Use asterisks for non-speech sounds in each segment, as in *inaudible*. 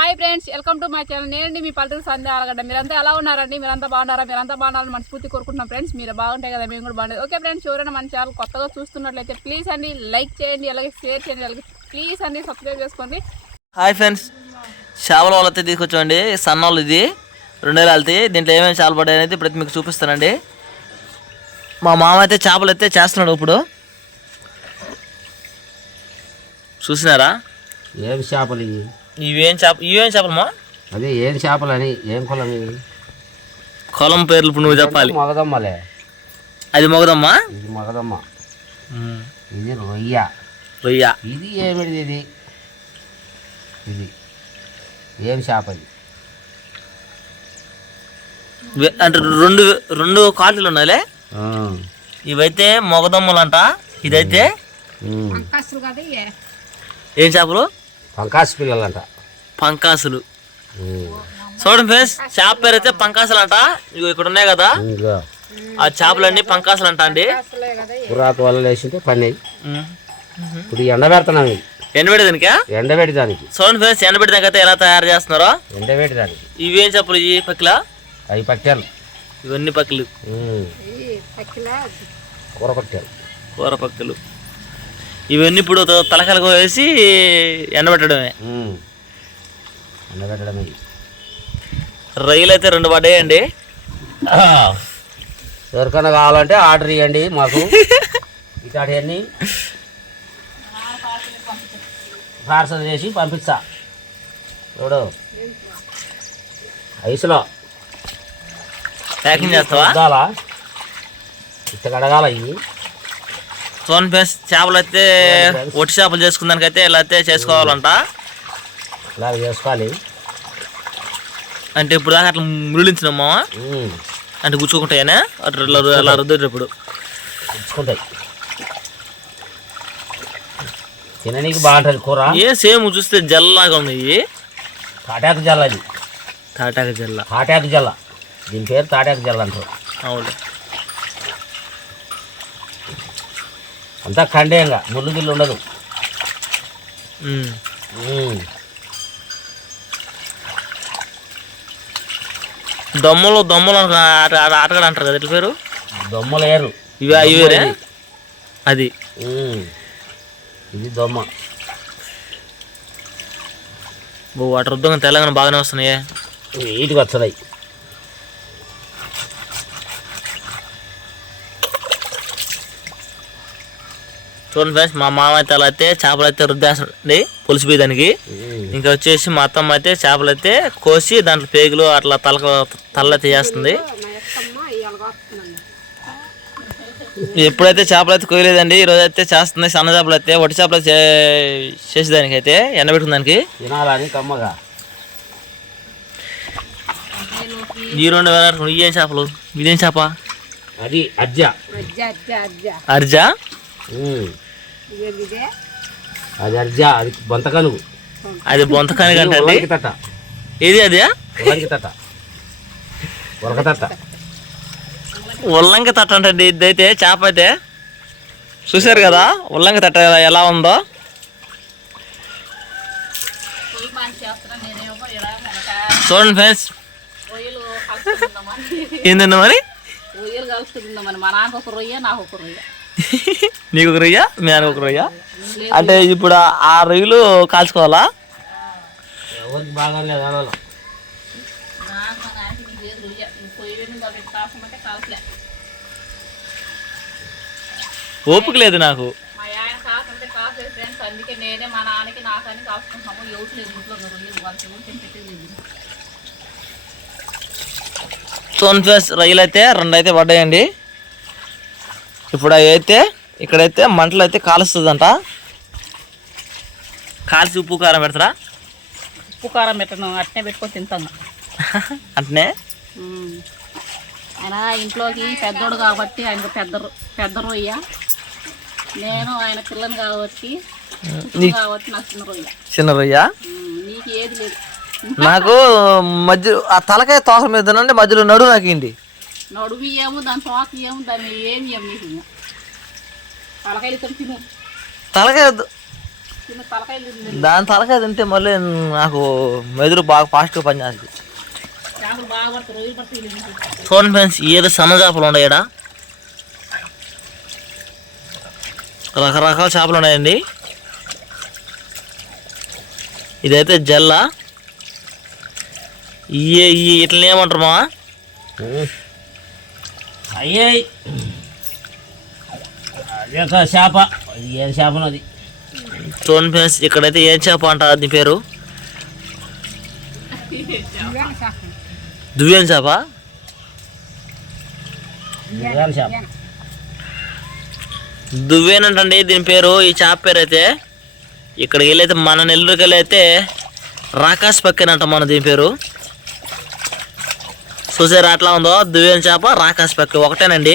Hi friends welcome to my channel. నేనండి మీ పల్లెటూరు సంధ్య ఆలగడ్డ. మీరంతా ఎలా ఉన్నారండి? మీరంతా బాగున్నారా? మీరంతా బాగున్నారని మనస్ఫూర్తి కోరుకుంటున్నాం ఫ్రెండ్స్. మీరు బాగుంటాయి కదా మేము కూడా బాగుంటుంది ఓకే ఫ్రెండ్స్ ఎవరైనా మన ఛానల్ కొత్తగా చూస్తున్నట్లయితే ప్లీజ్ అండి లైక్ చేయండి అలాగే షేర్ చేయండి అలాగే ప్లీజ్ అండి సబ్స్క్రైబ్ చేసుకోండి. హాయ్ ఫ్రెండ్స్ చేపల వాళ్ళు అయితే తీసుకొచ్చామండి. సన్నోళ్ళు ఇది. రెండు వేలు వెళ్తాయి. దీంట్లో ఏమేమి చేపలు పడ్డాయి అనేది ఇప్పుడు మీకు చూపిస్తానండి. మా మామ అయితే చేపలు అయితే చేస్తున్నాడు ఇప్పుడు. చూసినారా? ఏం చేపలు ఇవి? ఇవేం చేప ఇవేం చేపలు మా అదే ఏం చేపలు అని ఏం కులం ఇవి కొలం పేర్లు ఇప్పుడు నువ్వు చెప్పాలి. మగదమ్మలే. అది మొగదమ్మా? ఇది మగదమ్మ. ఇది రొయ్య. రొయ్య. ఇది ఏమిటిది ఇది? ఇది. ఏం చేప ఇది అంటే రెండు రెండు కాట్లు ఉన్నాయిలే? ఆ. ఇవైతే మొగదమ్ములు అంట ఇదైతే. ఏం చేపలు? పంకాసి పిల్లలంట. పంకాసులు. చూడండి ఫ్రెండ్స్ చేప పేరు అయితే పంకాసులు అంట ఇక్కడ ఉన్నాయి కదా. ఆ చేపలన్నీ పంకాసులు అంట అండి. పురాత వల్ల వేసింటే పని ఇప్పుడు ఎండ పెడుతున్నాం ఇవి. ఎండబెట్టి దానికా? ఎండబెట్టి దానికి చూడండి ఫ్రెండ్స్ ఎండబెట్టి దానికి అయితే ఎలా తయారు చేస్తున్నారో? ఎండబెట్టి దానికి ఇవేం చేపలు ఈ పక్కల? అవి పట్టాలు ఇవన్నీ పక్కలు. కూర పట్టాలు కూర పక్కలు. ఇవన్నీ ఇప్పుడు తలకలకు వేసి ఎండబెట్టడమే. ఉమ్. ఎండబెట్టడం ఇది రొయ్యలు అయితే రెండు పడ్డాయండి. ఎవరికైనా కావాలంటే ఆర్డర్ ఇవ్వండి మాకు. *laughs* ఇటాడన్నీ పార్సల్ చేసి పంపిస్తా. చూడు ఐసులో. ప్యాకింగ్ చేస్తావా? ఇట్ట కడగాల ఇవి. చూడండి ఫ్రెండ్స్ చేపలు అయితే ఒట్టి చేపలు చేసుకున్నానికైతే ఇలా అయితే చేసుకోవాలంట. ఇలా చేసుకోవాలి అంటే ఇప్పుడు దాకా అట్లా మురళించినమ్మా ఉమ్. అంటే గుచ్చుకుంటాయనే? అట్లా అలా- రుద్దేటప్పుడు. ఇచ్చుకుంటాయి తిననీకి బాగుంటుంది కూర. ఏ సేమ్ చూస్తే జల్లాగా ఉంది. ఇవి తాటాకు జల్ల అది. తాటాక జల్ల. తాటాకు జల్ల. దీని పేరు తాటాకు జల్ల అంటారు. అవును. అంతా ఖండేయంగా ముళ్ళు గిల్లు ఉండదు. దమ్ములు దమ్ములు ఆటగాడు అంటారు కదా ఎట్ల పేరు? దొమ్మలు ఏరు. ఇవి ఇవేరే అది. ఇది దొమ్మ. ఓ వాటి రుద్దంగా తెలంగాణ బాగానే వస్తున్నాయి. నీట్గా వస్తుంది చూడండి ఫ్రెండ్స్ మా మామ అయితే అలా అయితే చేపలు అయితే రుద్దేస్తుంది పులిసిపోయి దానికి. ఇంకా వచ్చేసి మా అత్తమ్మ అయితే చేపలు అయితే కోసి దాంట్లో పేగులు అట్లా తలక తల్ల అయితే చేస్తుంది. ఎప్పుడైతే చేపలు అయితే కోయలేదండి ఈరోజు అయితే చేస్తుంది. సన్న చేపలు అయితే వట్టి చేపలు చేసేదానికి అయితే ఎండబెట్టుకున్న దానికి తినాలని కమ్మగా. ఈ రెండు వేల ఇవేం చేపలు? ఇదేం చేప? అది అర్జా? ఉమ్. అది అర్జ అది బొంతకనుగు అది బొంతకాని కంటే ఏది అది? ఉలకి తట్ట. అంటే ఇదైతే చేప అయితే. చూశారు కదా ఉల్లంక తట్ట ఎలా- ఎలా ఉందో? చూడండి ఫ్రెండ్స్. ఏంటండి మరి? రొయ్యలు కలుసుకుందామని మా నాన్నకు ఒక రొయ్య నాకు ఒక రొయ్య. *laughs* నీకు ఒక రొయ్య మీ ఆయనకు ఒక రొయ్య. అంటే ఇప్పుడు ఆ- రొయ్యలు కాల్చుకోవాలా? ఓపిక లేదు నాకు. మా ఆయన కాల్చమంటే కాల్చలేదు ఫ్రెండ్స్ అందుకే నేనే మా నాన్నకి నాకని కాల్చుకుంటున్నాము. ఎవరు లేదు ఇంట్లో ఉన్న రొయ్యలు వాళ్ళకి ఎవరు పెట్టేది లేదు. చూడండి ఫ్రెండ్స్ రొయ్యలు అయితే రెండు అయితే పడ్డాయండి. ఇప్పుడు అవి అయితే ఇక్కడైతే మంటలు అయితే కాలుస్తుందంట. కాల్చి ఉప్పు కారం పెడతారా? ఉప్పు కారం పెట్టను అట్నే పెట్టుకొని తింటాను. *laughs* అంటే ఆయన ఇంట్లోకి పెద్దోడు కాబట్టి ఆయనకు పెద్ద పెద్ద రొయ్య. నేను ఆయన పిల్లని కాబట్టి నీ- కాబట్టి నాకు చిన్న రొయ్య. చిన్న రొయ్య? ఉమ్, నీకు ఏది లేదు. నాకు మధ్య ఆ తలకాయ తోక మీద తినండి మధ్యలో నడు నాకింది నడుము ఏమో దాని తోక ఏమో దాన్ని ఏమి ఏమి నీకు తలకాయలు తిను. తలకాయ తలకాయలు దాని తలకాయ తింటే మళ్ళీ నాకు మెదురు బాగా ఫాస్ట్గా పనిచేస్తుంది. చూడండి ఫ్రెండ్స్ ఏదో సన్న చేపలు ఉన్నాయి ఇక్కడ రకరకాల చేపలు ఉన్నాయండి. ఇదైతే జల్ల. ఇయ్యే ఇట్లనే ఏమంటారు మా అయ్యే. అదే ఒక చేప. ఏం చేపనది చూడండి ఫ్రెండ్స్ ఇక్కడైతే ఏం చేప అంటారు దీని పేరు? దువ్యం చేప. మృగాల చేప? దువ్వేనంటండి దీని పేరు ఈ చేప పేరు అయితే ఇక్కడికి వెళ్ళైతే మన నెల్లూరుకి వెళ్ళి అయితే రాకాశ్ పక్కనంట మన దీని పేరు. చూసారు అట్లా ఉందో దువ్వేన చేప రాకాశ్ పక్క. ఒకటేనండి.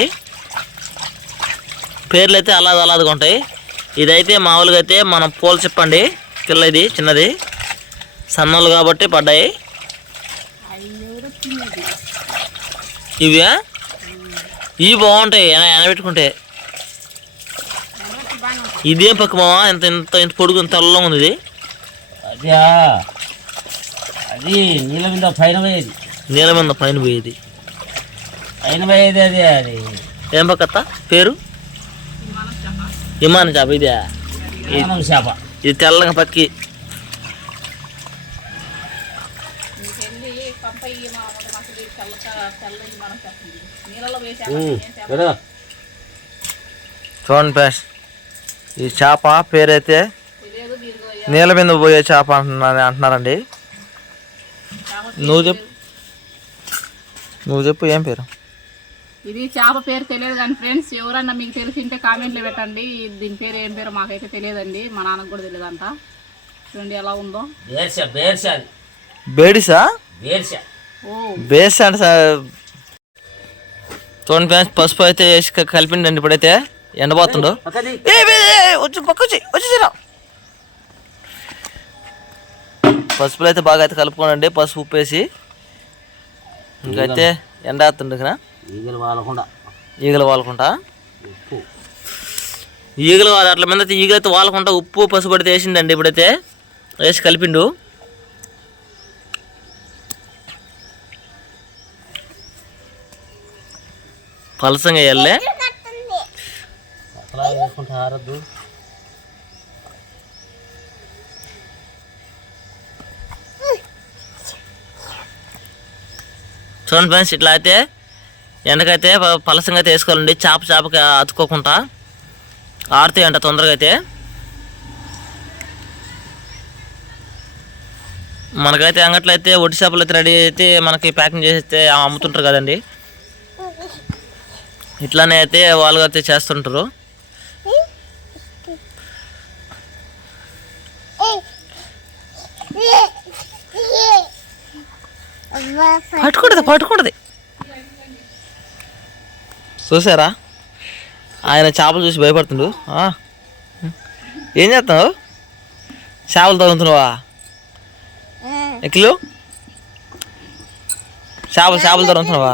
పేర్లు అయితే అలాది అలాదిగా ఉంటాయి. ఇదైతే మామూలుగా అయితే మనం పూల చెప్పండి. కిల్ల ఇది చిన్నది. సన్నలు కాబట్టి పడ్డాయి. ఇవే ఇవి బాగుంటాయి. ఎనబెట్టుకుంటే. ఇదేం పక్క మావా? ఇంత ఇంత ఇంత పొడుగు ఇంత తెల్లగా ఉంది ఇది. అదే అది నీళ్ళ మీద పైన పోయేది నీళ్ళ మీద పైన పోయేది. పైన పోయేది అది అది. ఏం పక్కత్త? పేరు? విమానం చేప. ఇదే? చేప. ఇది తెల్లగా పక్కి. చూడండి ఫ్రెండ్స్ ఈ చేప పేరైతే నీళ్ళ మీద పోయే చేప అంటున్నారు అంటున్నారండి. నువ్వు చెప్పు. నువ్వు చెప్పు ఏం పేరు? ఇది చేప పేరు తెలియదు కానీ ఫ్రెండ్స్ ఎవరన్నా మీకు తెలిసింటే కామెంట్లో పెట్టండి. దీని పేరు ఏం పేరు మాకైతే తెలియదండి. మా నాన్నకు కూడా తెలియదు అంట చూడండి ఎలా ఉందో. బేడిసా? ఓ. బేస్ అంటే సార్ చూడండి ఫ్రెండ్స్ పసుపు అయితే వేసి క- కలిపిండండి ఇప్పుడైతే. ఎండబోతుండు పక్కది ఏ, ఏ, ఏ, వచ్చి పక్క వచ్చి వచ్చేసిరా పసుపులో అయితే బాగా అయితే కలుపుకోనండి పసుపు ఉప్పు వేసి ఇంకైతే ఎండేస్తుండే కదా ఈగలు వాలకుండా. ఈగలు వాలకుంటా ఉప్పు. ఈగలు అట్ల మీద అయితే ఈగలు అయితే వాలకుంటా ఉప్పు పసుపు పడితే వేసిండండి ఇప్పుడైతే. వేసి కలిపిండు. పలసంగా వేసుకుంటే ఆరద్దు. చూడండి ఫ్రెండ్స్ ఇట్లా అయితే ఎండకైతే పలసంగా అయితే వేసుకోవాలండి. చేప చేపకి అతుక్కోకుండా ఆడితే అంట తొందరగా అయితే. మనకైతే అంగట్లో అయితే ఒట్టి చేపలు అయితే రెడీ అయితే మనకి ప్యాకింగ్ చేసి అమ్ముతుంటారు కదండి. ఇట్లానే అయితే వాళ్ళు అయితే చేస్తుంటారు. పట్టుకుంటుంది పట్టుకుంటుంది. చూసారా? ఆయన చేపలు చూసి భయపడుతుండు. ఆ. ఏం చేస్తున్నావు? చేపలు తగులుతున్నావా? ఎక్కిలు చేపలు చేపలు తరుగుతున్నావా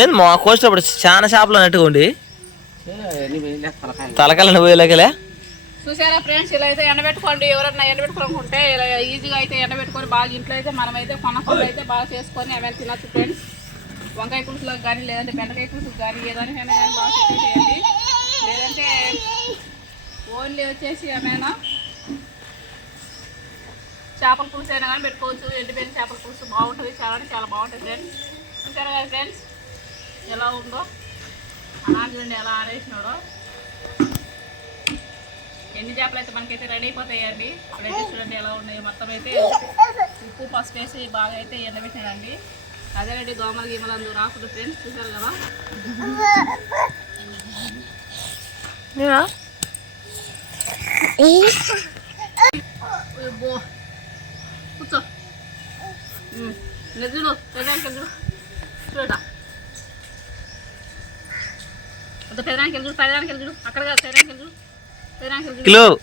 ఏంది మా కోసినప్పుడు చాలా చేపలు అన్నట్టుకోండి ఎన్ని వేయలే పోయేలాగలే చూసారా ఫ్రెండ్స్ ఇలా అయితే ఎండబెట్టుకోండి. ఎవరన్నా ఎండబెట్టుకోనుకుంటే ఇలా ఈజీగా అయితే ఎండబెట్టుకొని బాగా ఇంట్లో అయితే మనమైతే కొనకుండా అయితే బాగా చేసుకొని ఏమైనా తినచ్చు ఫ్రెండ్స్. వంకాయ పులుసులకు కానీ లేదంటే బెండకాయ పులుసుకు కానీ ఏదైనా కానీ బాగా చేయండి. లేదంటే ఓన్లీ వచ్చేసి ఏమైనా చేపల పులుసు అయినా కానీ పెట్టుకోవచ్చు. ఎండిపోయిన చేపల పులుసు బాగుంటుంది చాలా అంటే చాలా బాగుంటుంది ఫ్రెండ్స్. చూసారా కదా ఫ్రెండ్స్? ఎలా ఉందో అలా చూడండి ఎలా ఆరేసినాడో ఎన్ని చేపలు అయితే మనకైతే రెడీ అయిపోతాయండి ఇప్పుడైతే చూడండి ఎలా ఉన్నాయో. మొత్తం అయితే ఉప్పు పసుపు వేసి బాగా అయితే ఎండబెట్టానండి అదేనండి దోమలు గీమలు అందరూ రాకుండా ఫ్రెండ్స్ చూసారు కదా. కూర్చో. ఇలా చూడు. పెదానికి చూడు వెళ్ళి చూడు. అక్కడ కాదు వెళ్ళి చూడు. చూడు. కిలో.